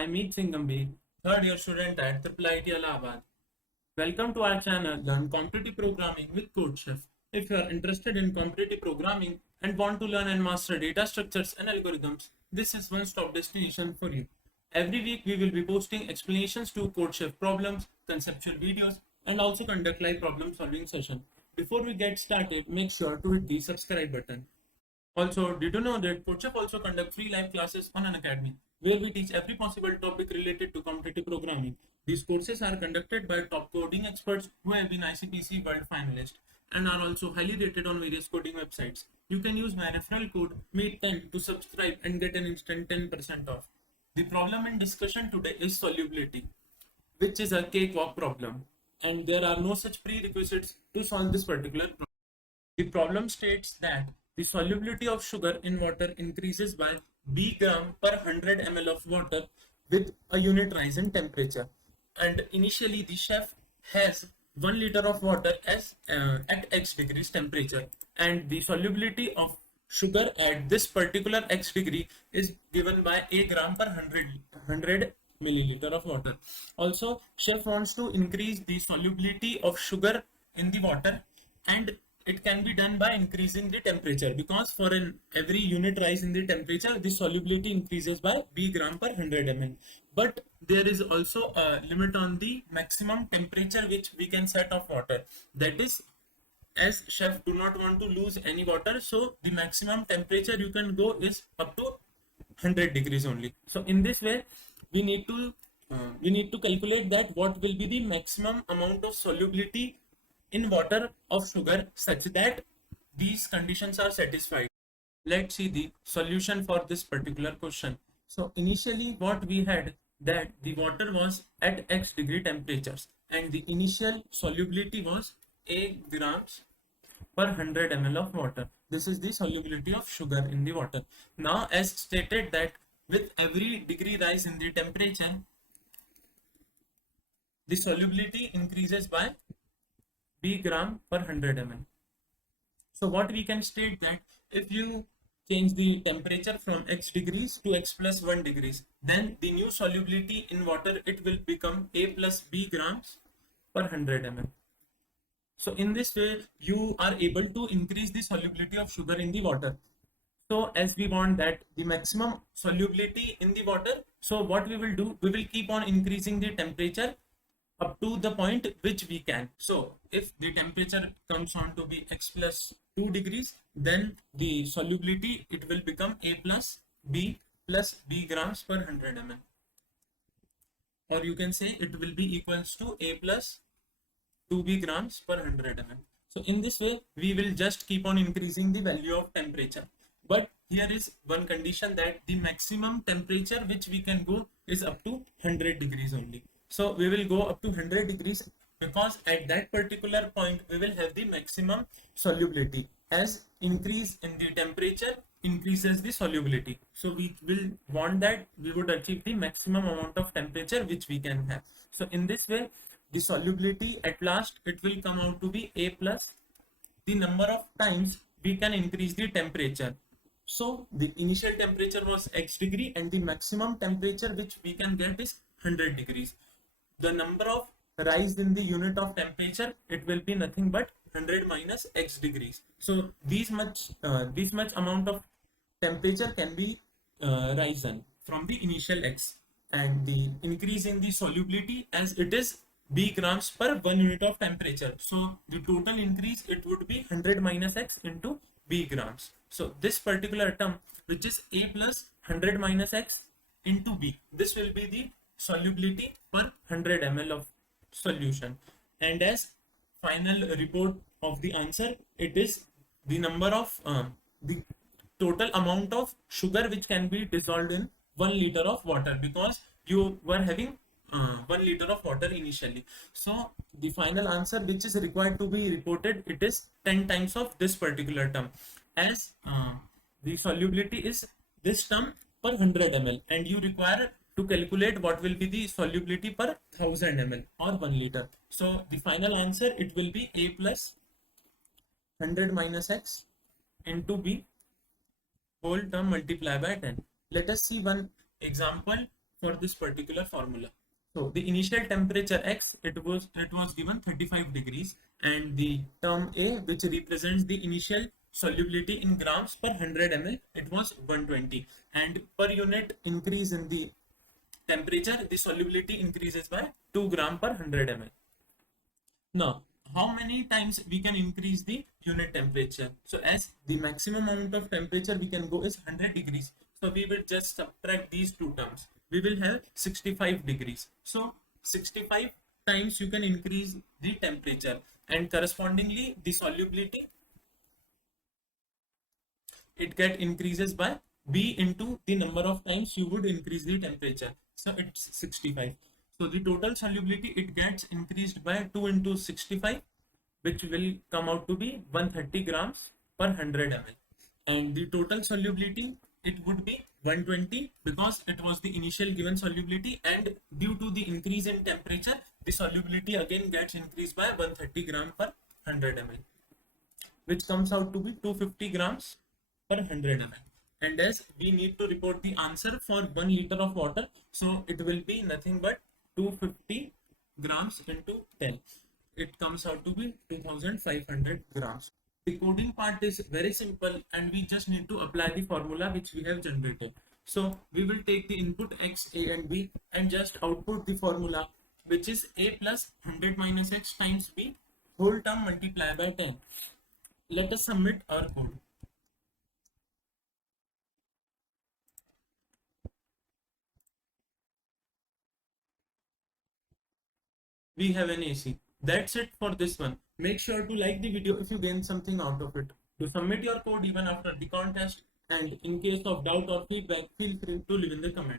I'm Singh Gambhir, third year student at IIIT Allahabad. Welcome to our channel Learn Competitive Programming with CodeChef. If you are interested in competitive programming and want to learn and master data structures and algorithms, this is one-stop destination for you. Every week we will be posting explanations to CodeChef problems, conceptual videos, and also conduct live problem solving session. Before we get started, make sure to hit the subscribe button. Also, did you know that CodeChef also conduct free live classes on an academy where we teach every possible topic related to competitive programming. These courses are conducted by top coding experts who have been ICPC World Finalists and are also highly rated on various coding websites. You can use my referral code MATE10 to subscribe and get an instant 10% off. The problem in discussion today is solubility, which is a cakewalk problem, and there are no such prerequisites to solve this particular problem. The problem states that the solubility of sugar in water increases by b gram per 100 ml of water with a unit rise in temperature. And initially the chef has 1 liter of water as at x degrees temperature, and the solubility of sugar at this particular x degree is given by a gram per 100 milliliter of water. Also, chef wants to increase the solubility of sugar in the water, and it can be done by increasing the temperature, because for every unit rise in the temperature, the solubility increases by b gram per 100 ml. But there is also a limit on the maximum temperature which we can set of water. That is, as chef do not want to lose any water, so the maximum temperature you can go is up to 100 degrees only. So in this way, we need to calculate that what will be the maximum amount of solubility in water of sugar such that these conditions are satisfied. Let's see the solution for this particular question. So initially what we had, that the water was at x degree temperatures and the initial solubility was a grams per 100 ml of water. This is the solubility of sugar in the water. Now, as stated, that with every degree rise in the temperature, the solubility increases by b gram per 100 ml. So what we can state, that if you change the temperature from x degrees to x plus 1 degrees, then the new solubility in water, it will become a plus b grams per 100 ml. So in this way, you are able to increase the solubility of sugar in the water. So as we want that the maximum solubility in the water, so what we will do, we will keep on increasing the temperature up to the point which we can. So if the temperature comes on to be x plus 2 degrees, then the solubility, it will become a plus b grams per 100 ml. Or you can say it will be equals to a plus 2b grams per 100 ml. So in this way, we will just keep on increasing the value of temperature. But here is one condition, that the maximum temperature which we can go is up to 100 degrees only. So we will go up to 100 degrees because at that particular point we will have the maximum solubility. As increase in the temperature increases the solubility. So we will want that we would achieve the maximum amount of temperature which we can have. So in this way, the solubility at last, it will come out to be a plus the number of times we can increase the temperature. So the initial temperature was x degree and the maximum temperature which we can get is 100 degrees. The number of rise in the unit of temperature, it will be nothing but 100 minus x degrees. So this much amount of temperature can be risen from the initial x, and the increase in the solubility, as it is b grams per 1 unit of temperature. So the total increase, it would be 100 minus x into b grams. So this particular term, which is a plus 100 minus x into b, this will be the solubility per 100 ml of solution. And as final report of the answer, it is the number of the total amount of sugar which can be dissolved in 1 liter of water, because you were having 1 liter of water initially. So the final answer which is required to be reported, it is 10 times of this particular term, as the solubility is this term per 100 ml, and you require to calculate what will be the solubility per 1000 ml or 1 liter. So the final answer, it will be a plus 100 minus x into b whole term multiplied by 10. Let us see one example for this particular formula. So the initial temperature X, it was given 35 degrees, and the term A, which represents the initial solubility in grams per 100 ml, it was 120, and per unit increase in the temperature, the solubility increases by 2 gram per 100 ml. Now, how many times we can increase the unit temperature? So as the maximum amount of temperature we can go is 100 degrees. So we will just subtract these two terms. We will have 65 degrees. So 65 times you can increase the temperature, and correspondingly the solubility, it get increases by B into the number of times you would increase the temperature. So it's 65. So the total solubility, it gets increased by 2 into 65, which will come out to be 130 grams per 100 ml. And the total solubility, it would be 120, because it was the initial given solubility, and due to the increase in temperature, the solubility again gets increased by 130 gram per 100 ml, which comes out to be 250 grams per 100 ml. And as we need to report the answer for 1 liter of water, so it will be nothing but 250 grams into 10. It comes out to be 2500 grams. The coding part is very simple, and we just need to apply the formula which we have generated. So we will take the input X, A and B, and just output the formula, which is A plus 100 minus X times B whole term multiplied by 10. Let us submit our code. We have an AC. That's it for this one. Make sure to like the video if you gain something out of it. To submit your code even after the contest, and in case of doubt or feedback, feel free to leave in the comment.